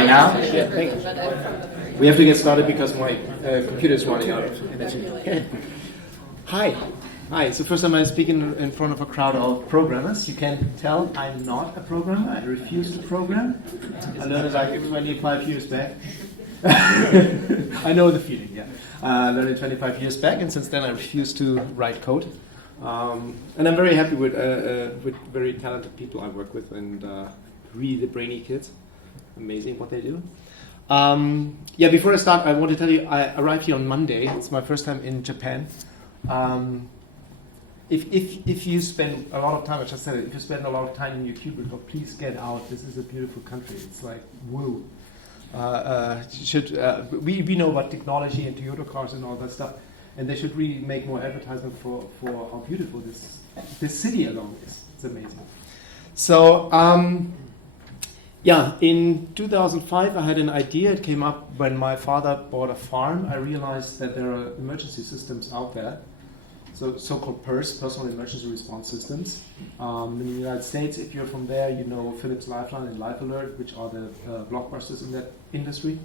right now. Yeah, thank you. We have to get started because my computer is running out of energy. Hi. Hi. So first time I speak in front of a crowd of programmers. You can tell I'm not a programmer. I refuse to program. I learned it like 25 years back. I know the feeling, yeah. I learned it 25 years back, and since then I refuse to write code. And I'm very happy with very talented people I work with, and really the brainy kids. Amazing what they do. Before I start, I want to tell you I arrived here on Monday. It's my first time in Japan. If you spend a lot of time, I just said it, if you spend a lot of time in your cubicle, please get out. This is a beautiful country. It's like, woo. We know about technology and Toyota cars and all that stuff, and they should really make more advertisement for how beautiful this city alone is. It's amazing. So, in 2005 I had an idea. It came up when my father bought a farm. I realized that there are emergency systems out there, so-called PERS, Personal Emergency Response Systems. In the United States, if you're from there, you know Philips Lifeline and Life Alert, which are the blockbusters in that industry.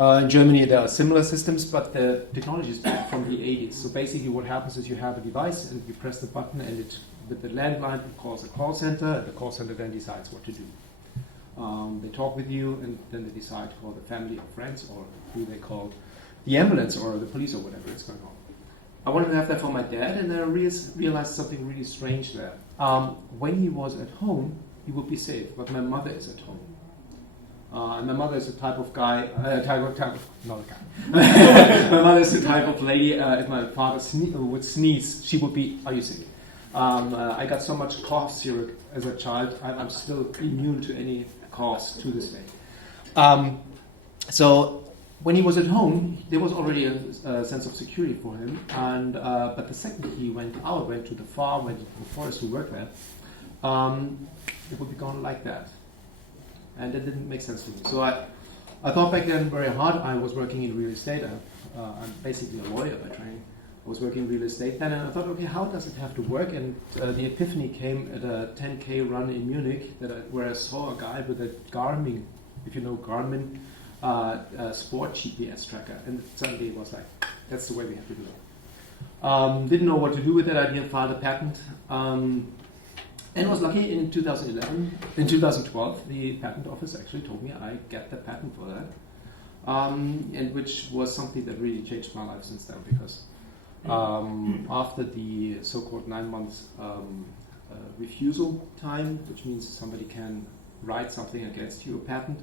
In Germany, there are similar systems, but the technology is from the 80s. So basically what happens is you have a device and you press the button, and with the landline it calls a call center, and the call center then decides what to do. They talk with you, and then they decide to call the family or friends, or who they call the ambulance or the police or whatever is going on. I wanted to have that for my dad, and then I realized something really strange there. When he was at home, he would be safe, but my mother is at home. And my mother is the type of guy, not a guy. My mother is the type of lady, if my father would sneeze, she would be, are you sick? I got so much cough syrup as a child, I'm still immune to any coughs to this day. So when he was at home, there was already a sense of security for him. And but the second he went out, went to the farm, went to the forest to work there, it would be gone like that. And that didn't make sense to me. So I thought back then very hard. I was working in real estate. I'm basically a lawyer by training. I was working in real estate then, and I thought, okay, how does it have to work? And the epiphany came at a 10K run in Munich, where I saw a guy with a Garmin, if you know Garmin, sport GPS tracker, and suddenly it was like, that's the way we have to do it. Didn't know what to do with that idea, filed a patent, and was lucky in 2012, the patent office actually told me I get the patent for that, and which was something that really changed my life since then, because after the so-called 9 months refusal time, which means somebody can write something against your patent,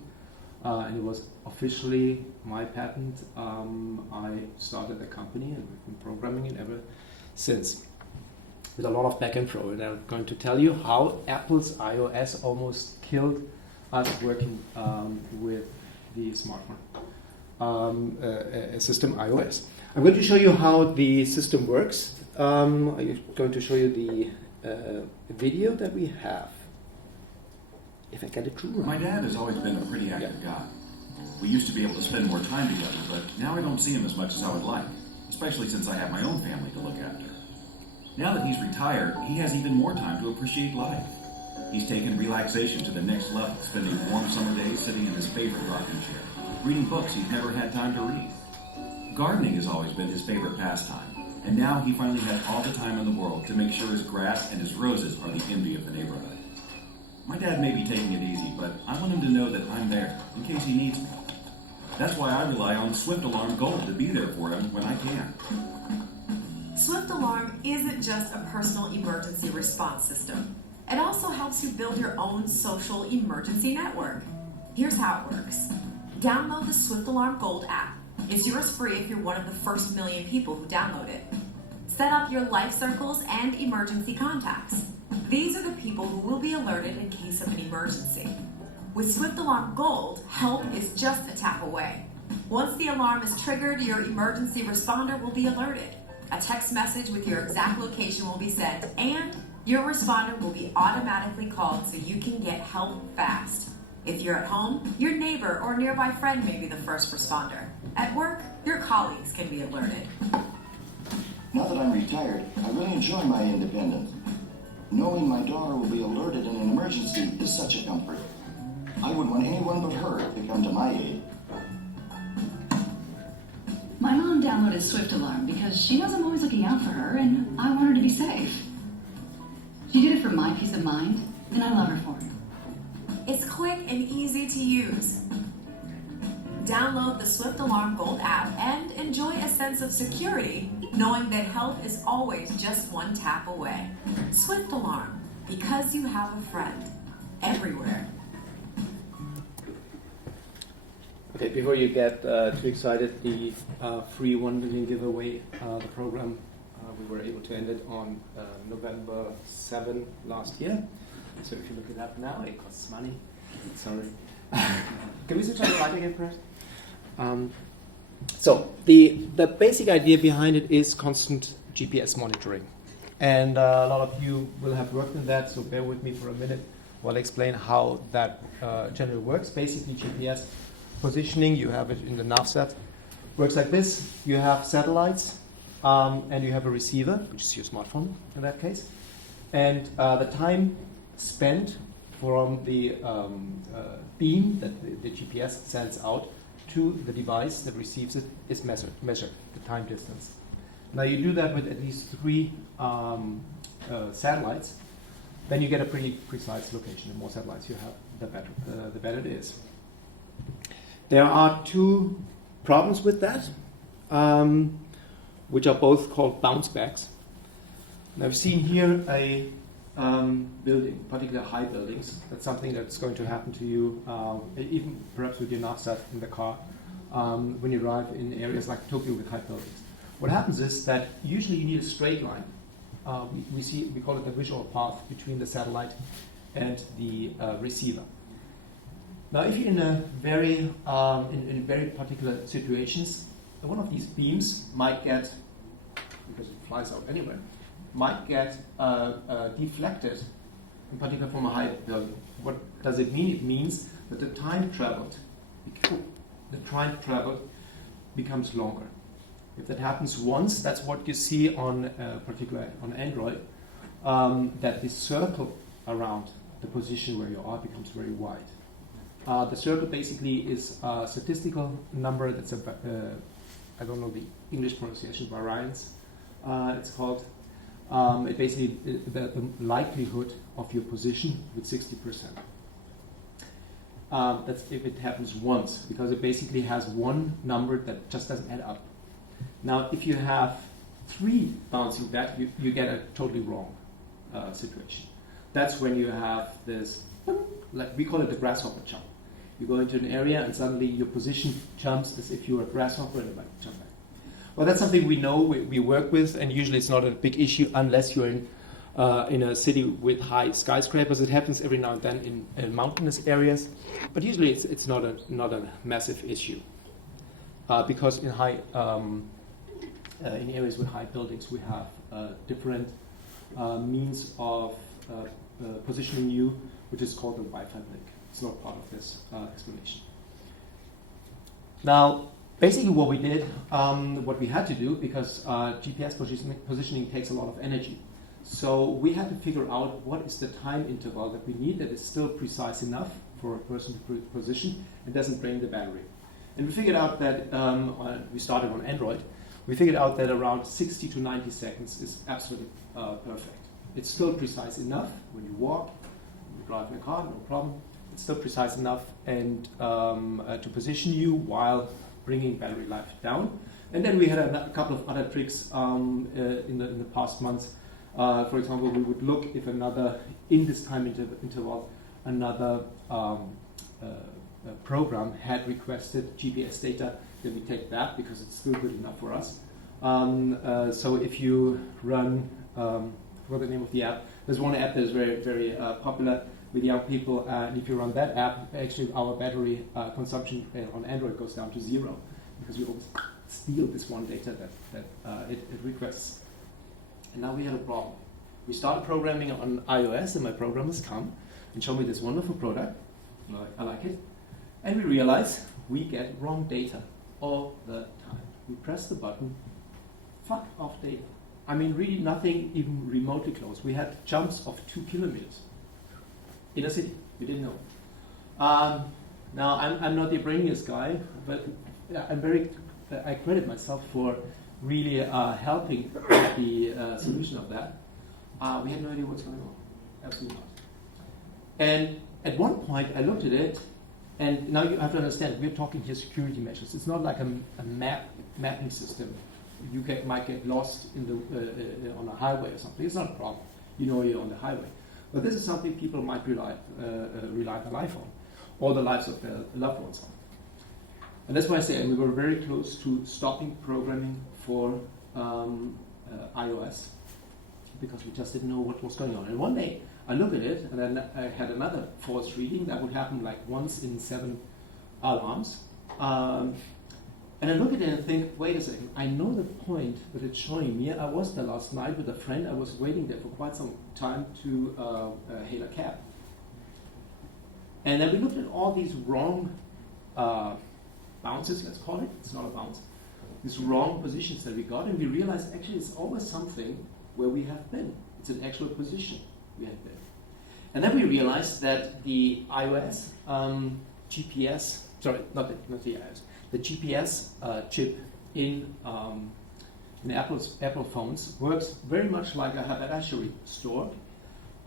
and it was officially my patent, I started a company, and we've been programming it ever since, with a lot of back and forth. And I'm going to tell you how Apple's iOS almost killed us working with the smartphone system iOS. I'm going to show you how the system works. I'm going to show you the video that we have. If I get it true. My dad has always been a pretty active guy. We used to be able to spend more time together, but now I don't see him as much as I would like, especially since I have my own family to look after. Now that he's retired, he has even more time to appreciate life. He's taken relaxation to the next level, spending warm summer days sitting in his favorite rocking chair, reading books he's never had time to read. Gardening has always been his favorite pastime, and now he finally has all the time in the world to make sure his grass and his roses are the envy of the neighborhood. My dad may be taking it easy, but I want him to know that I'm there in case he needs me. That's why I rely on SwiftAlarm Gold to be there for him when I can. SwiftAlarm isn't just a personal emergency response system. It also helps you build your own social emergency network. Here's how it works. Download the SwiftAlarm Gold app. It's yours free if you're one of the first 1 million people who download it. Set up your life circles and emergency contacts. These are the people who will be alerted in case of an emergency. With SwiftAlarm Gold, help is just a tap away. Once the alarm is triggered, your emergency responder will be alerted. A text message with your exact location will be sent, and your responder will be automatically called so you can get help fast. If you're at home, your neighbor or nearby friend may be the first responder. At work, your colleagues can be alerted. Now that I'm retired, I really enjoy my independence. Knowing my daughter will be alerted in an emergency is such a comfort. I wouldn't want anyone but her to come to my aid. My mom downloaded SwiftAlarm because she knows I'm always looking out for her, and I want her to be safe. She did it for my peace of mind, and I love her for it. It's quick and easy to use. Download the SwiftAlarm Gold app and enjoy a sense of security, knowing that help is always just one tap away. SwiftAlarm, because you have a friend everywhere. Okay, before you get too excited, the free 1 million giveaway, the program, we were able to end it on November 7 last year. So if you look it up now, it costs money. Sorry. Can we switch on the light again, perhaps? So the basic idea behind it is constant GPS monitoring. And a lot of you will have worked in that, so bear with me for a minute while I explain how that generally works. Basically, GPS positioning, you have it in the nav set, works like this. You have satellites, and you have a receiver, which is your smartphone in that case. And the time spent from the beam that the GPS sends out to the device that receives it is measured, the time distance. Now you do that with at least 3 satellites, then you get a pretty precise location. The more satellites you have, the better it is. There are 2 problems with that, which are both called bounce backs. Now I've seen here a building, particularly high buildings. That's something that's going to happen to you, even perhaps with your nav set in the car, when you drive in areas like Tokyo with high buildings. What happens is that usually you need a straight line. We call it the visual path between the satellite and the receiver. Now, if you're in a very in very particular situations, one of these beams might get, because it flies out anywhere, might get deflected, in particular from a high building. What does it mean? It means that the time traveled becomes longer. If that happens once, that's what you see on particularly on Android, that the circle around the position where you are becomes very wide. The circle basically is a statistical number that's I don't know the English pronunciation, variance, it's called. It basically the likelihood of your position with 60%. That's if it happens once, because it basically has one number that just doesn't add up. Now, if you have 3 bouncing back, you get a totally wrong situation. That's when you have this, like we call it the grasshopper jump. You go into an area and suddenly your position jumps as if you're a grasshopper and like jump back. Well, that's something we know, we work with, and usually it's not a big issue unless you're in a city with high skyscrapers. It happens every now and then in mountainous areas, but usually it's not a massive issue because in in areas with high buildings we have different means of positioning you, which is called the Wi-Fi link. It's not part of this explanation. Now, basically what we did, what we had to do, because GPS positioning takes a lot of energy. So we had to figure out what is the time interval that we need that is still precise enough for a person to position and doesn't drain the battery. And we figured out that, we started on Android, we figured out that around 60 to 90 seconds is absolutely perfect. It's still precise enough when you walk, when you drive in a car, no problem. It's still precise enough and to position you while bringing battery life down. And then we had a couple of other tricks in the past months. For example, we would look if in this time interval, another program had requested GPS data, then we take that because it's still good enough for us. So if you run, what's the name of the app? There's one app that is very, very popular with young people, and if you run that app, actually our battery consumption on Android goes down to 0 because we always steal this one data that it requests. And now we had a problem. We started programming on iOS, and my programmers come and show me this wonderful product. I like it. And we realize we get wrong data all the time. We press the button, fuck off data. I mean, really nothing even remotely close. We had jumps of 2 kilometers in a city. We didn't know. Now, I'm not the brainiest guy, but I credit myself for really helping with the solution of that. We had no idea what's going on. Absolutely not. And at one point, I looked at it, and now you have to understand, we're talking here security measures. It's not like a mapping system. You might get lost in the on a highway or something. It's not a problem. You know you're on the highway. But this is something people might rely their life on, or the lives of their loved ones on. And that's why I say we were very close to stopping programming for iOS, because we just didn't know what was going on. And one day, I look at it, and then I had another false reading that would happen like once in 7 alarms. And I look at it and think, wait a second, I know the point that it's showing me. I was there last night with a friend. I was waiting there for quite some time to hail a cab. And then we looked at all these wrong bounces, let's call it. It's not a bounce. These wrong positions that we got, and we realized actually it's always something where we have been. It's an actual position we have been. And then we realized that the iOS GPS, sorry, not the iOS, the GPS chip in Apple phones works very much like a haberdashery store.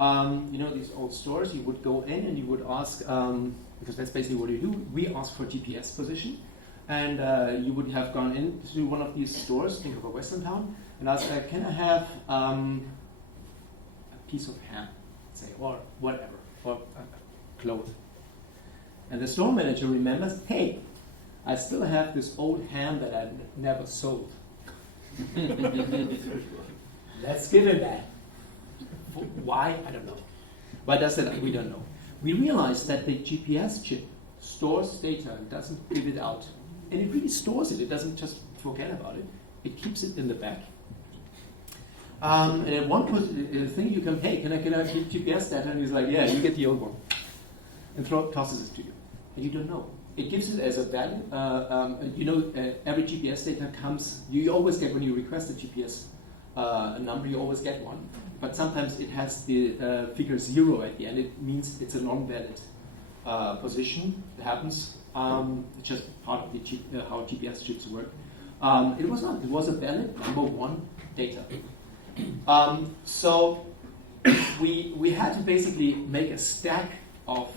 You know, these old stores, you would go in and you would ask, because that's basically what you do, we ask for GPS position. And you would have gone into one of these stores, think of a Western town, and ask, can I have a piece of ham, say, or whatever, or clothes. And the store manager remembers, hey, I still have this old ham that I never sold. Let's give him that. Why? I don't know. Why does that? We don't know. We realize that the GPS chip stores data and doesn't give it out. And it really stores it. It doesn't just forget about it. It keeps it in the back. And at one thing you can pay, can I get GPS data? And he's like, yeah, you get the old one. And tosses it to you. And you don't know. It gives it as a value. Every GPS data comes, you always get, when you request a GPS number, you always get one. But sometimes it has the figure 0 at the end. It means it's a non-valid position. It happens. It's just part of the how GPS chips work. It was not. It was a valid number 1 data. So we had to basically make a stack of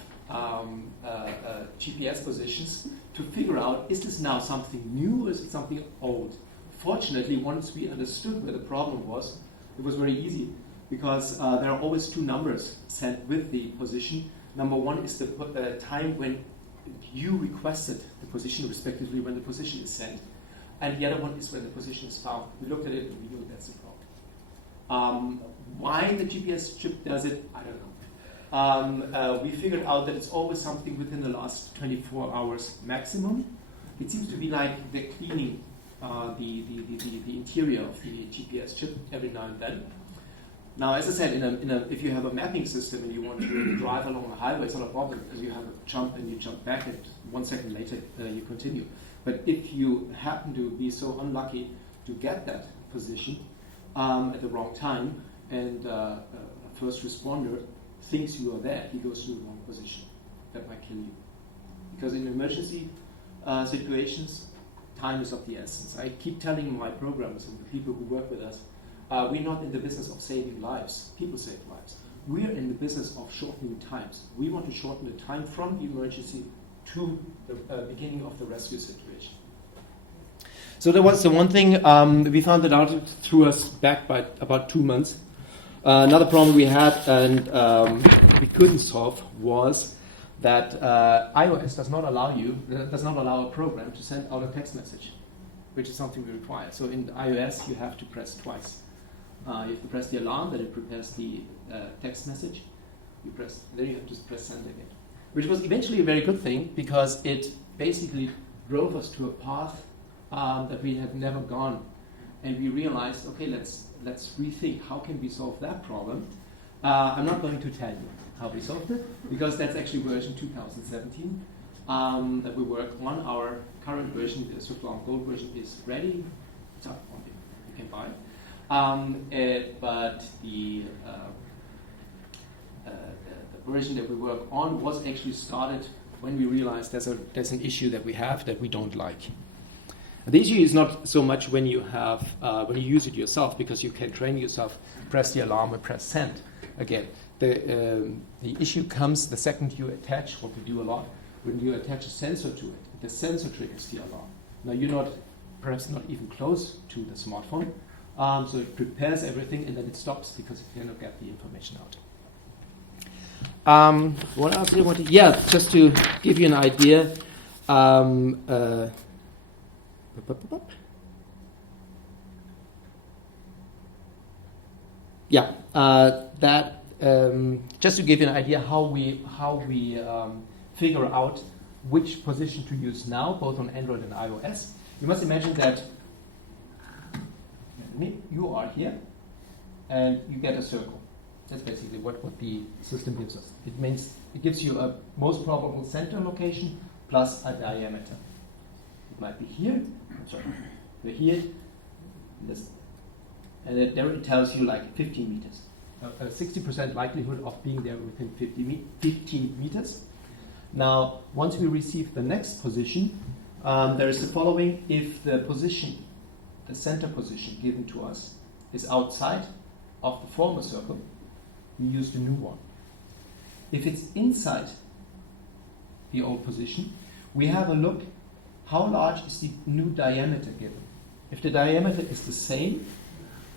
GPS positions to figure out, is this now something new or is it something old? Fortunately, once we understood where the problem was, it was very easy, because there are always 2 numbers sent with the position. Number 1 is the time when you requested the position, respectively when the position is sent, and the other one is when the position is found. We looked at it and we knew that's the problem. Why the GPS chip does it, I don't know. We figured out that it's always something within the last 24 hours maximum. It seems to be like they're cleaning the interior of the GPS chip every now and then. Now, as I said, if you have a mapping system and you want to drive along a highway, it's not a problem, because you have a jump and you jump back, and 1 second later you continue. But if you happen to be so unlucky to get that position at the wrong time, and a first responder thinks you are there, he goes to the wrong position. That might kill you. Because in emergency situations, time is of the essence. I keep telling my programmers and the people who work with us, we're not in the business of saving lives. People save lives. We're in the business of shortening times. We want to shorten the time from the emergency to the beginning of the rescue situation. So that was the one thing. We found it out. It threw us back by about 2 months. Another problem we had and we couldn't solve was that iOS does not allow a program to send out a text message, which is something we require. So in iOS, you have to press twice. You have to press the alarm, then it prepares the text message. Then you have to press send again, which was eventually a very good thing, because it basically drove us to a path that we had never gone, and we realized, okay, let's rethink how can we solve that problem. I'm not going to tell you how we solved it, because that's actually version 2017 that we work on. Our current version, the SwiftAlarm Gold version, is ready. It's up on you can buy it. But the version that we work on was actually started when we realize there's an issue that we have that we don't like. The issue is not so much when you use it yourself, because you can train yourself, press the alarm and press send. Again, the issue comes the second you attach, what we do a lot, when you attach a sensor to it. The sensor triggers the alarm. Now you're perhaps not even close to the smartphone, so it prepares everything and then it stops because it cannot get the information out. What else do you want to? Yeah, just to give you an idea. Just to give you an idea how we figure out which position to use now, both on Android and iOS. You must imagine that you are here, and you get a circle. That's basically what the system gives us. It means it gives you a most probable center location plus a diameter. It might be here. We're here. And there it tells you like 15 meters. A 60% likelihood of being there within 15 meters. Now, once we receive the next position, there is the following. If the position, the center position given to us, is outside of the former circle, we use the new one. If it's inside the old position, we have a look how large is the new diameter given. If the diameter is the same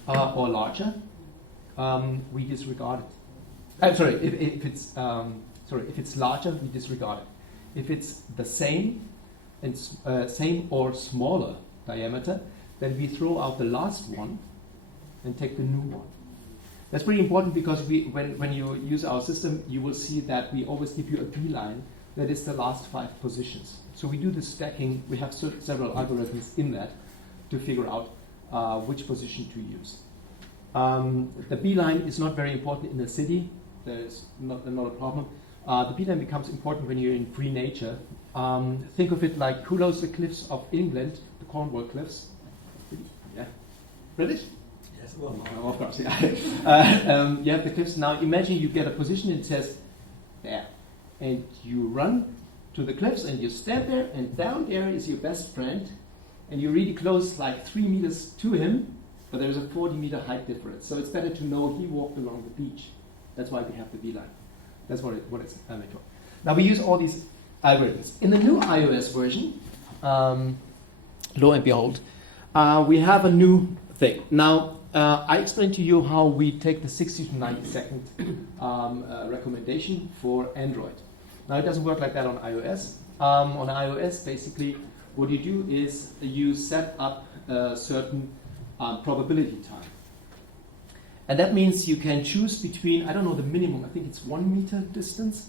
or larger, we disregard it. If it's larger, we disregard it. If it's the same and same or smaller diameter, then we throw out the last one and take the new one. That's pretty important because when you use our system, you will see that we always give you a beeline that is the last 5 positions. So we do the stacking. We have several algorithms in that to figure out which position to use. The beeline is not very important in the city. There's not a problem. The beeline becomes important when you're in free nature. Think of it like, who knows the cliffs of England, the Cornwall cliffs? Yeah, British? Yes, well, of course, yeah. You have the cliffs. Now imagine you get a position and it says, there. And you run to the cliffs and you stand there, and down there is your best friend, and you're really close, like 3 meters to him, but there's a 40-meter height difference. So it's better to know he walked along the beach. That's why we have the beeline. That's what it's meant for. Now we use all these algorithms. In the new iOS version, lo and behold, we have a new thing. Now, I explained to you how we take the 60 to 90 second recommendation for Android. Now it doesn't work like that on iOS. On iOS, basically, what you do is you set up a certain probability time. And that means you can choose between, I don't know the minimum, I think it's 1 meter distance,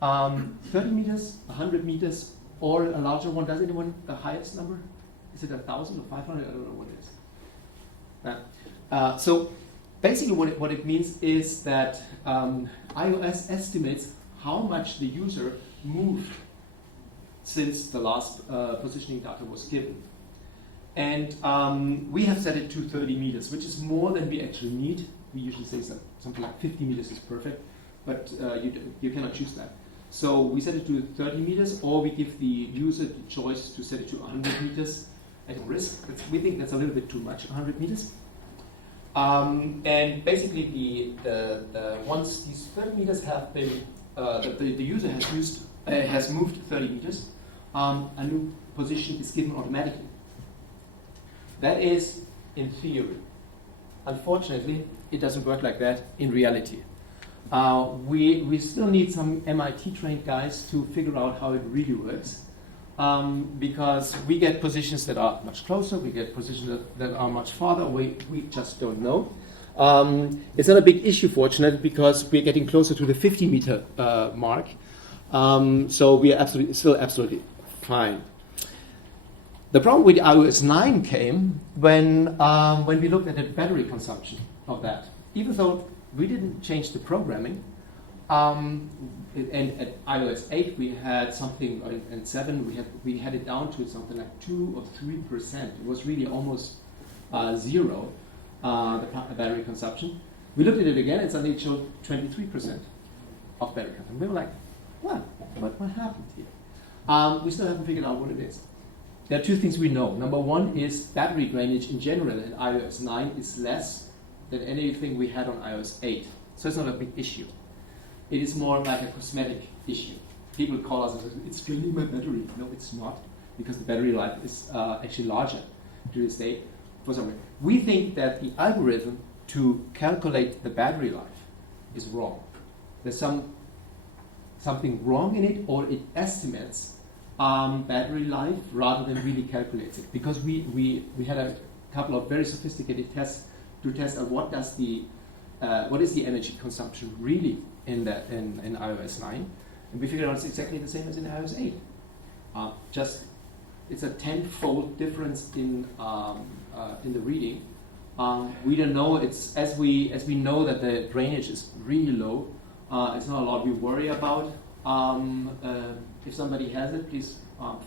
30 meters, 100 meters, or a larger one. Does anyone, the highest number? Is it 1,000 or 500? I don't know what it is. So basically what it means is that iOS estimates how much the user moved since the last positioning data was given. And we have set it to 30 meters, which is more than we actually need. We usually say something like 50 meters is perfect, but you cannot choose that. So we set it to 30 meters, or we give the user the choice to set it to 100 meters at risk. We think that's a little bit too much, 100 meters. And basically, once these 30 meters have been, the user has moved 30 meters, a new position is given automatically. That is in theory. Unfortunately, it doesn't work like that in reality. We still need some MIT-trained guys to figure out how it really works, because we get positions that are much closer, we get positions that are much farther away, we just don't know. It's not a big issue, fortunately, because we're getting closer to the 50-meter mark, so we are still absolutely fine. The problem with iOS 9 came when we looked at the battery consumption of that. Even though we didn't change the programming, and at iOS 8 we had something, and 7 we had it down to something like 2 or 3%. It was really almost zero, the battery consumption. We looked at it again, and suddenly it showed 23% of battery consumption. We were like, What happened here? We still haven't figured out what it is. There are two things we know. Number one is battery drainage in general in iOS 9 is less than anything we had on iOS 8. So it's not a big issue. It is more like a cosmetic issue. People call us and say, it's draining my battery. No, it's not, because the battery life is actually larger to this day. For some reason, we think that the algorithm to calculate the battery life is wrong. There's something wrong in it, or it estimates battery life rather than really calculates it. Because we had a couple of very sophisticated tests to test out what is the energy consumption really in iOS 9, and we figured out it's exactly the same as in iOS 8. Just it's a 10-fold difference in the reading. We don't know. It's as we know that the drainage is really low. It's not a lot we worry about. If somebody has it, please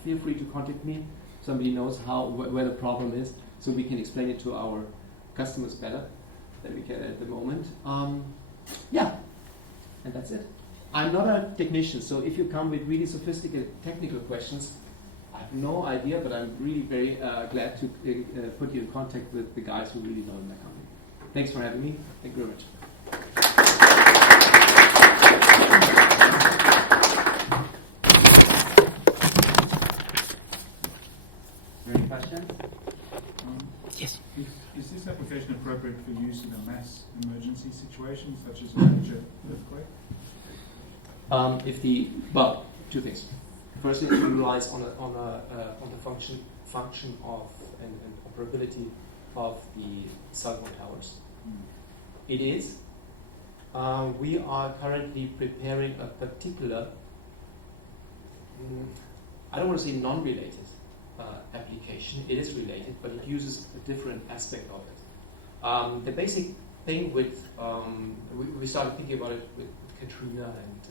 feel free to contact me. Somebody knows where the problem is, so we can explain it to our customers better than we can at the moment. Yeah, and that's it. I'm not a technician, so if you come with really sophisticated technical questions, I have no idea, but I'm really very glad to put you in contact with the guys who really know in my company. Thanks for having me. Thank you very much. Any questions? Yes. Is this application appropriate for use in a mass emergency situation, such as a major earthquake? Two things. First, it relies on the function of and operability of the cell phone towers. It is. We are currently preparing a particular, I don't want to say non-related application. It is related, but it uses a different aspect of it. The basic thing with, we started thinking about it with Katrina and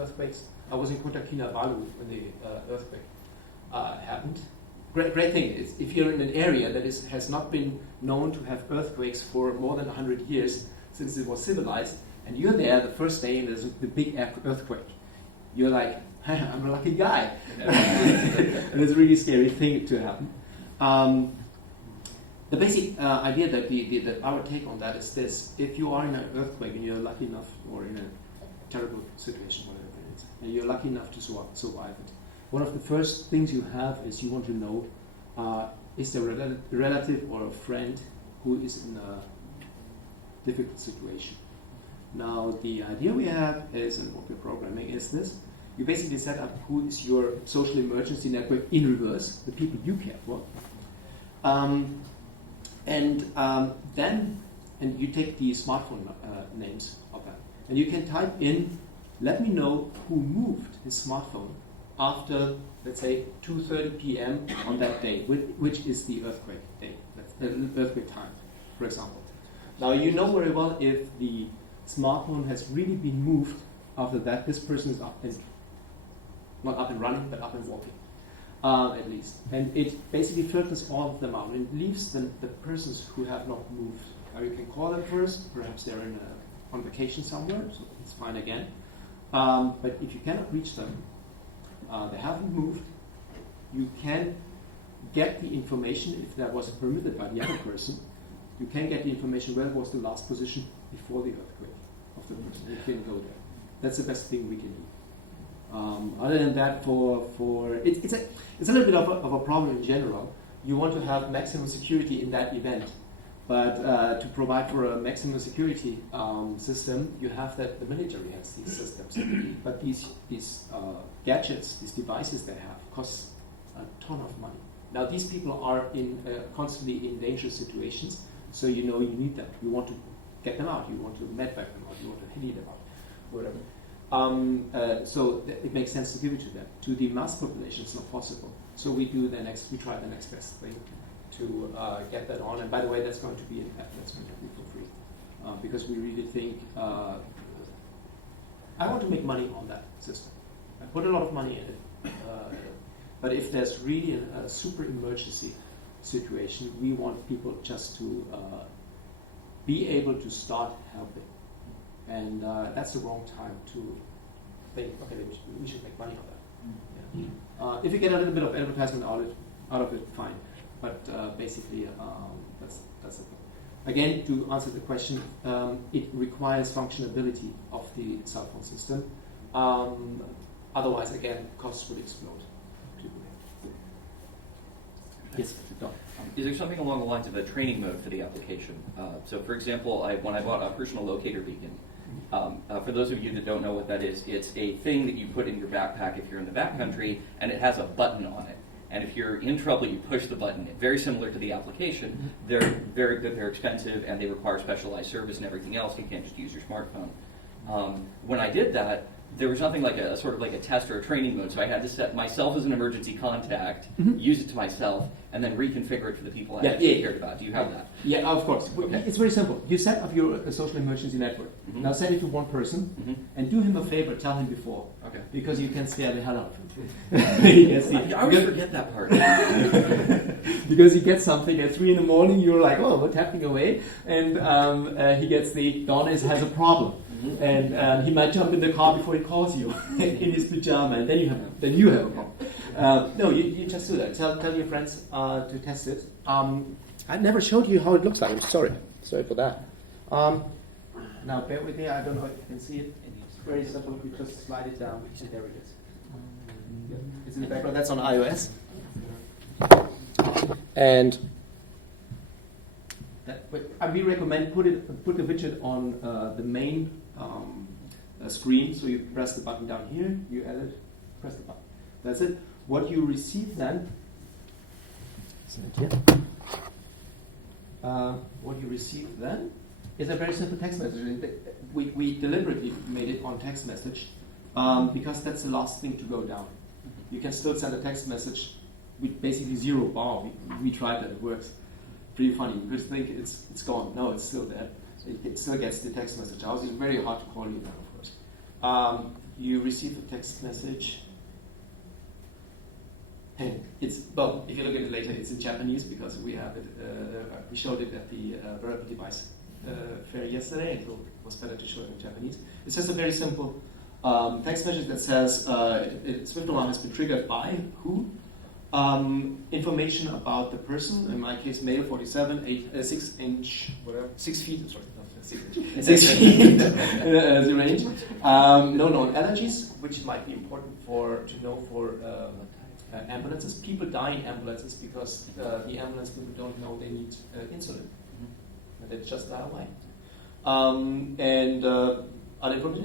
earthquakes. I was in Kota Kinabalu when the earthquake happened. Great thing is, if you're in an area that has not been known to have earthquakes for more than 100 years since it was civilized, and you're there the first day and there's the big earthquake, you're like, I'm a lucky guy. And it's a really scary thing to happen. The basic idea that our take on that is this: if you are in an earthquake and you're lucky enough, or in a terrible situation, whatever it is, and you're lucky enough to survive it, one of the first things you have is you want to know, is there a relative or a friend who is in a difficult situation. Now, the idea we have is, and what we're programming is this: you basically set up who is your social emergency network in reverse, the people you care for. And you take the smartphone names of that, and you can type in, let me know who moved his smartphone after, let's say, 2:30 p.m. on that day, which is the earthquake day, the earthquake time, for example. Now, you know very well if the smartphone has really been moved after that, this person is up and, not up and running, but up and walking. At least. And it basically filters all of them out and leaves the persons who have not moved. Now you can call them first, perhaps they're on vacation somewhere, so it's fine again. But if you cannot reach them, they haven't moved, you can get the information, if that was permitted by the other person, you can get the information where was the last position before the earthquake of the person. You can go there. That's the best thing we can do. Other than that, it's a little bit of a problem in general. You want to have maximum security in that event, but to provide for a maximum security system, you have that the military has these systems. But these gadgets, these devices they have, cost a ton of money. Now these people are constantly in dangerous situations, so you know you need them. You want to get them out. You want to medvac them out. You want to heli them out, whatever. So it makes sense to give it to them. To the mass population, it's not possible. So we try the next best thing to get that on. And by the way, that's going to be an app that's going to be for free, because we really think I want to make money on that system. I put a lot of money in it, but if there's really a super emergency situation, we want people just to be able to start helping. And that's the wrong time to think, okay, we should make money on that. Yeah. If you get a little bit of advertisement out of it, fine. But basically, that's it. Again, to answer the question, it requires functionality of the cell phone system. Otherwise, again, costs would explode. Yes, Don. Is there something along the lines of a training mode for the application? So, for example, when I bought a personal locator beacon, for those of you that don't know what that is, it's a thing that you put in your backpack if you're in the backcountry, and it has a button on it. And if you're in trouble, you push the button. Very similar to the application. They're very good, they're expensive, and they require specialized service and everything else. You can't just use your smartphone. When I did that, there was nothing like a sort of like a test or a training mode, so I had to set myself as an emergency contact, use it to myself, and then reconfigure it for the people I actually cared about. Do you have that? Yeah, of course. Okay. It's very simple. You set up your social emergency network. Now send it to one person, and do him a favor, tell him before. Okay. Because you can scare the hell out of him. I always forget that part. Because he gets something at 3 a.m, you're like, oh, what's happening away? And he gets Don has a problem. And he might jump in the car before he calls you in his pajama, and then you have a problem. No, you just do that. Tell your friends to test it. I never showed you how it looks like. I'm sorry for that. Now bear with me. I don't know if you can see it. It's very simple. You just slide it down. And there it is. It's in the background. That's on iOS. And we recommend put the widget on the main screen. So you press the button down here, you edit, press the button. That's it. What you receive then, what you receive then is a very simple text message. We deliberately made it on text message because that's the last thing to go down. You can still send a text message with basically 0 bar. We tried that, it works. Pretty funny. You could think it's gone. No, it's still there. So it still gets the text message out. It's very hard to call you now, of course. You receive a text message. And if you look at it later, it's in Japanese because we have it. We showed it at the wearable device fair yesterday, and it was better to show it in Japanese. It's just a very simple text message that says SwiftAlarm has been triggered by who. Information about the person, in my case, male, 47, 6 inch, whatever, 6 feet, sorry, not 6 inch, 6 feet, the range. No known allergies, which might be important to know for ambulances. People die in ambulances because the ambulance people don't know they need insulin. And they just die away. And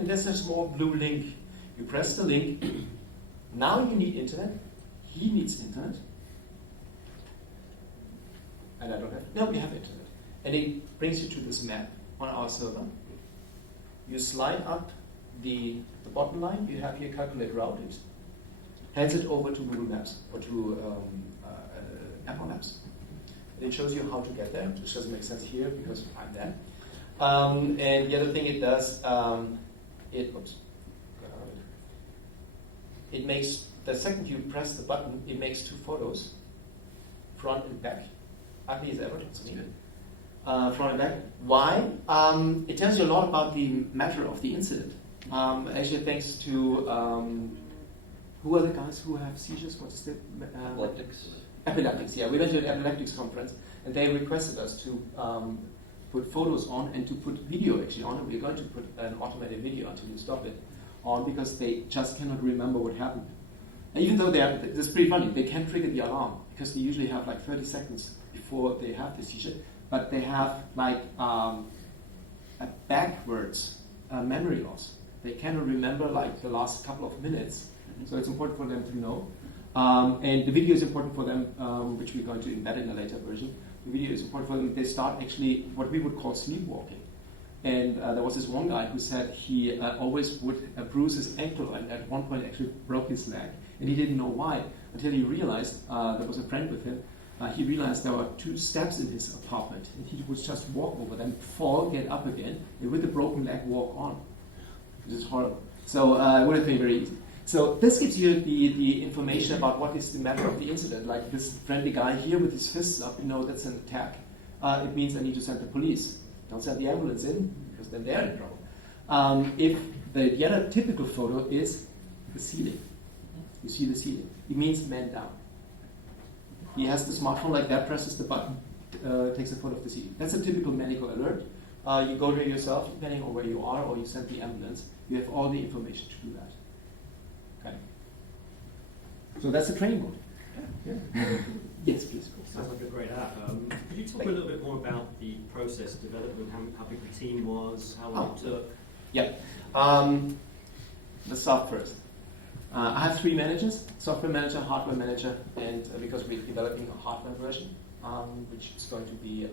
there's a small blue link. You press the link. Now you need internet. He needs internet. And I don't have. No, we have internet. And it brings you to this map on our server. You slide up the bottom line. You have here calculate route. It hands it over to Google Maps or to Apple Maps. And it shows you how to get there, which doesn't make sense here because I'm there. And the other thing it does, it makes, the second you press the button, it makes 2 photos, front and back. Ugly as ever, it's me. Front and back. Why? It tells you a lot about the matter of the incident. Actually, thanks to who are the guys who have seizures? What's the Epileptics. Epileptics. Yeah, we went to an epileptics conference, and they requested us to put photos on and to put video actually on. And we're going to put an automated video until you stop it on because they just cannot remember what happened. And even though it's pretty funny, they can trigger the alarm because they usually have like 30 seconds before they have the seizure, but they have like a backwards memory loss. They cannot remember like the last couple of minutes, so it's important for them to know. And the video is important for them, which we're going to embed in a later version. The video is important for them. They start actually what we would call sleepwalking. And there was this one guy who said he always would bruise his ankle, and at one point actually broke his leg. And he didn't know why until he realized, there was a friend with him, he realized there were 2 steps in his apartment. And he would just walk over them, fall, get up again, and with the broken leg walk on. Which is horrible. So it would have been very easy. So this gives you the information about what is the matter of the incident. Like this friendly guy here with his fists up, that's an attack. It means I need to send the police. Don't send the ambulance in, because then they're in trouble. If the other typical photo is the ceiling. You see the ceiling. It means man down. He has the smartphone like that, presses the button, takes a photo of the ceiling. That's a typical medical alert. You go there yourself, depending on where you are, or you send the ambulance. You have all the information to do that. Okay. So that's the training mode. Yeah. Yes, please. Sounds like a great app. Could you talk a little bit more about the process of development, how big the team was, how long it took? Yeah. Let's start first. I have 3 managers: software manager, hardware manager, and because we're developing a hardware version, which is going to be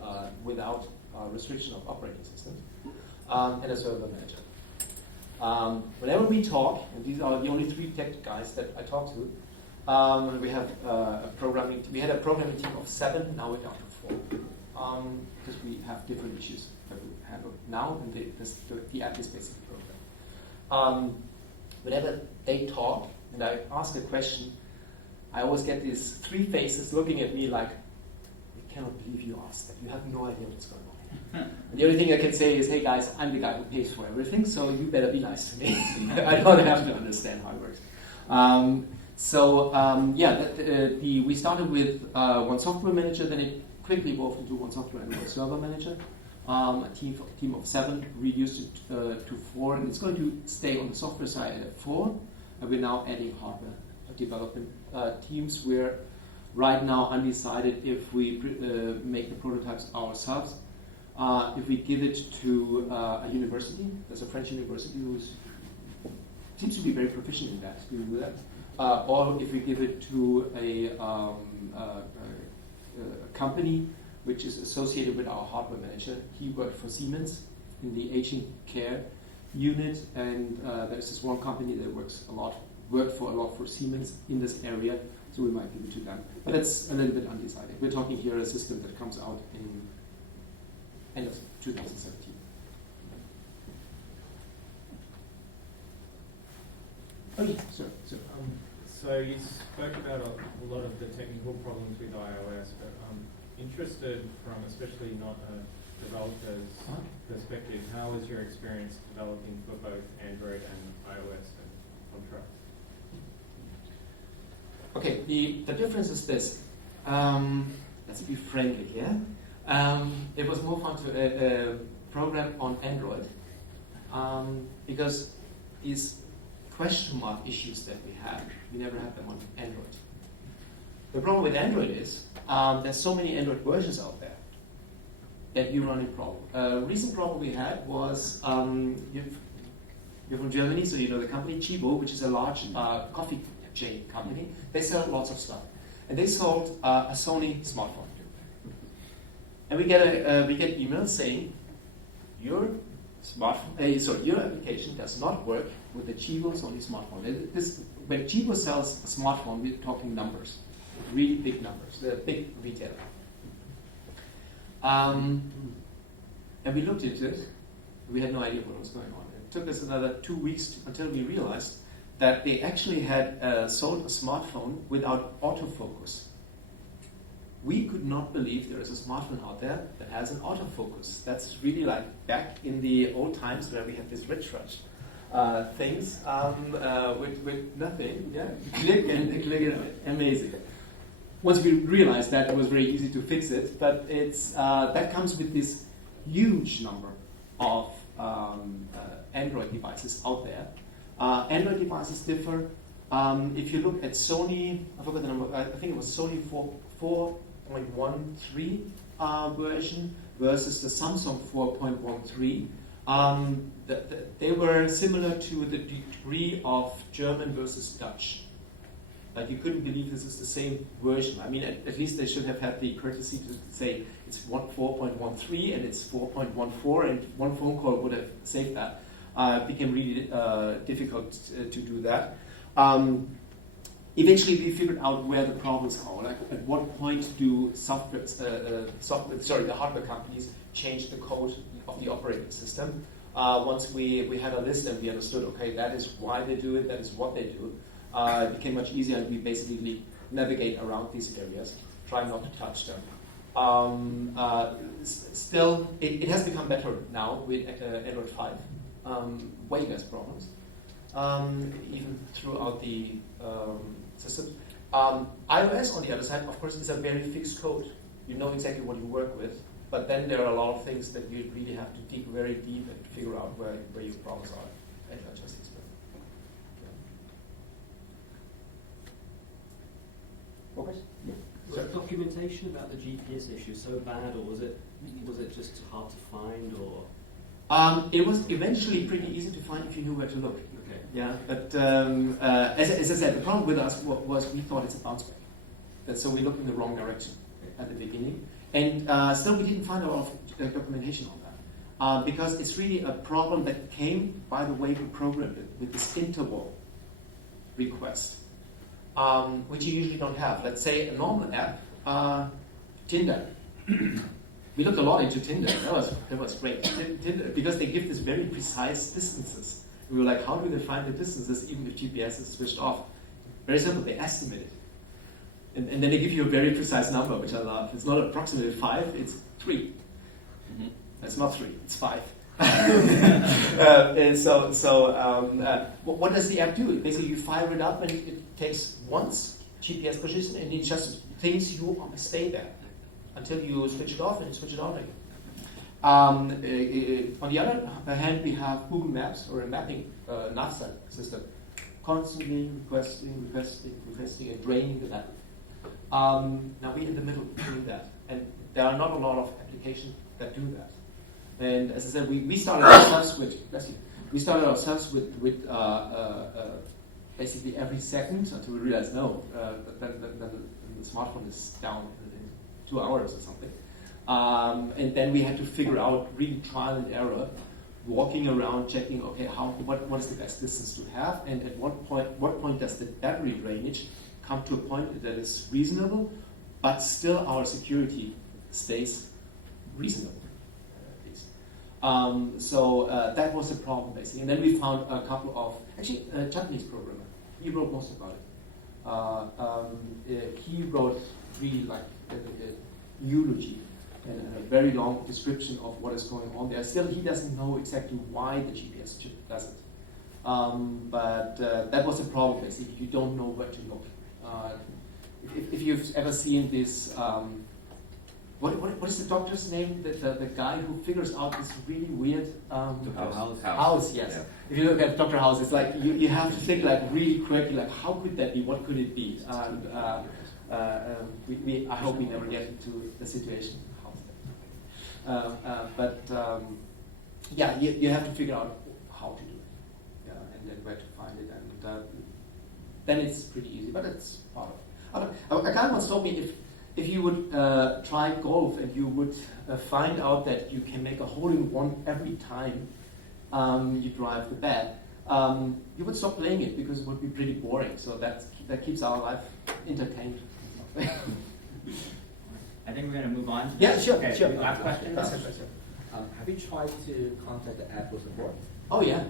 without restriction of operating systems, and a server manager. Whenever we talk, and these are the only 3 tech guys that I talk to, we have we had a programming team of 7, now we're down to 4, because we have different issues that we handle now, and the app is basically programmed. Whenever they talk and I ask a question, I always get these 3 faces looking at me like, I cannot believe you asked that. You have no idea what's going on. And the only thing I can say is, hey guys, I'm the guy who pays for everything, so you better be nice to me. I don't have to understand how it works. We started with 1 software manager, then it quickly evolved into 1 software and 1 server manager. A team of 7, reduced it to 4, and it's going to stay on the software side at 4. And we're now adding hardware development teams. We're right now undecided if we make the prototypes ourselves, if we give it to a university. There's a French university who seems to be very proficient in that, to do that. Or if we give it to a company which is associated with our hardware manager. He worked for Siemens in the aging care unit, and there's this one company that worked for a lot for Siemens in this area, so we might give it to them. But it's a little bit undecided. We're talking here a system that comes out in end of 2017. Oh yeah, sure. So you spoke about a lot of the technical problems with iOS, but interested from especially not a developer's perspective, how was your experience developing for both Android and iOS and Contra? Okay, the difference is this. Let's be friendly here. It was more fun to program on Android because these question mark issues that we never had them on Android. The problem with Android is there's so many Android versions out there that you run into problem. A recent problem we had was you're from Germany, so you know the company Chibo, which is a large coffee chain company. They sell lots of stuff, and they sold a Sony smartphone. And we get emails saying your smartphone, your application does not work with the Chibo Sony smartphone. When Chibo sells a smartphone, we're talking numbers, really big numbers. They're a big retailer. And we looked into it. We had no idea what was going on. It took us another 2 weeks until we realized that they actually had sold a smartphone without autofocus. We could not believe there is a smartphone out there that has an autofocus. That's really like back in the old times where we had these rich things with nothing. Yeah, click and amazing. Once we realized that, it was very easy to fix it, but it's that comes with this huge number of Android devices out there. Android devices differ. If you look at Sony, I forgot the number, I think it was Sony 4.13 version versus the Samsung 4.13. They were similar to the degree of German versus Dutch. Like you couldn't believe this is the same version. I mean, at least they should have had the courtesy to say it's 4.13 and it's 4.14, and one phone call would have saved that. It became really difficult to do that. Eventually, we figured out where the problems are. Like, at what point do the hardware companies change the code of the operating system? Once we had a list and we understood, okay, that is why they do it, that is what they do. It became much easier, and we basically navigate around these areas, try not to touch them. Still, it has become better now with Android 5. way less problems, even throughout the system. iOS, on the other side, of course, is a very fixed code. You know exactly what you work with, but then there are a lot of things that you really have to dig very deep and figure out where your problems are. And I just explained. Yeah. Was the documentation about the GPS issue so bad, or was it just hard to find, or? It was eventually pretty easy to find if you knew where to look. Okay. Yeah, but as I said, the problem with us was we thought it's a bounce back. So we looked in the wrong direction at the beginning. And still we didn't find a lot of documentation on that. Because it's really a problem that came by the way we programmed it, with this interval request, which you usually don't have. Let's say a normal app, Tinder. We looked a lot into Tinder. That was great. Tinder, because they give this very precise distances. We were like, how do they find the distances even if GPS is switched off? Very simple, they estimate it. And then they give you a very precise number, which I love. It's not approximately 5, it's 3. Mm-hmm. That's not 3, it's 5. What does the app do? Basically, you fire it up and it takes once GPS position and it just thinks you stay there until you switch it off and switch it on again. On the other hand, we have Google Maps or a mapping nav system, constantly requesting and draining the map. Now we're in the middle doing that, and there are not a lot of applications that do that. And as I said, we started ourselves with basically every second until we realized then the smartphone is down in 2 hours or something. And then we had to figure out, really trial and error, walking around, checking, okay, what is the best distance to have, and at what point does the battery drainage come to a point that is reasonable, but still our security stays reasonable, at least. That was the problem, basically. And then we found a couple of, actually, a Japanese programmer. He wrote most about it. He wrote really like a eulogy and a very long description of what is going on there. Still, he doesn't know exactly why the GPS chip does it. But that was a problem, basically. You don't know where to look. If you've ever seen this, what is the doctor's name? The guy who figures out this really weird house. Yes. Yeah. If you look at Dr. House, it's like you have to think like really quickly, like how could that be? What could it be? And I hope we never get into the situation. You have to figure out how to do it, and then where to find it, and then it's pretty easy. But it's part of it. A guy once told me if you would try golf and you would find out that you can make a hole-in-one every time you drive the bag, you would stop playing it because it would be pretty boring. So that keeps our life entertained. I think we're going to move on. Yeah, sure. Last question. Have you tried to contact the Apple support? Oh yeah.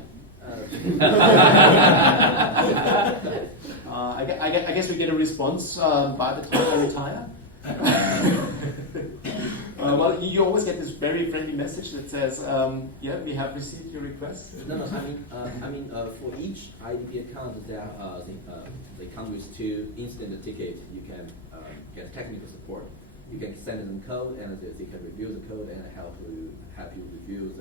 I guess we get a response by the time I retire. Well, you always get this very friendly message that says, "Yeah, we have received your request." No. I mean, for each IDP account, there they come with 2 incident tickets. You can get technical support. You can send them code, and they can review the code and help you review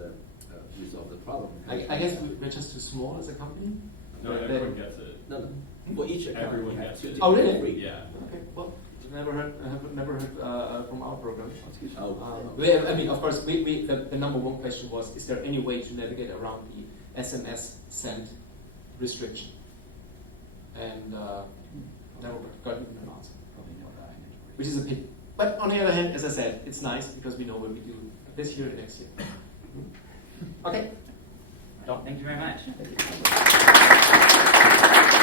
resolve the problem. I guess we're just too small as a company. No, everyone gets it. No. For each account, Everyone gets it. Oh, really? Free. Yeah. Okay. Well, I have never heard from our program. Oh. I mean, of course, the number one question was: is there any way to navigate around the SMS send restriction? And never got an answer. Which is a pity. But on the other hand, as I said, it's nice because we know what we do this year and next year. Okay. Thank you very much. Thank you.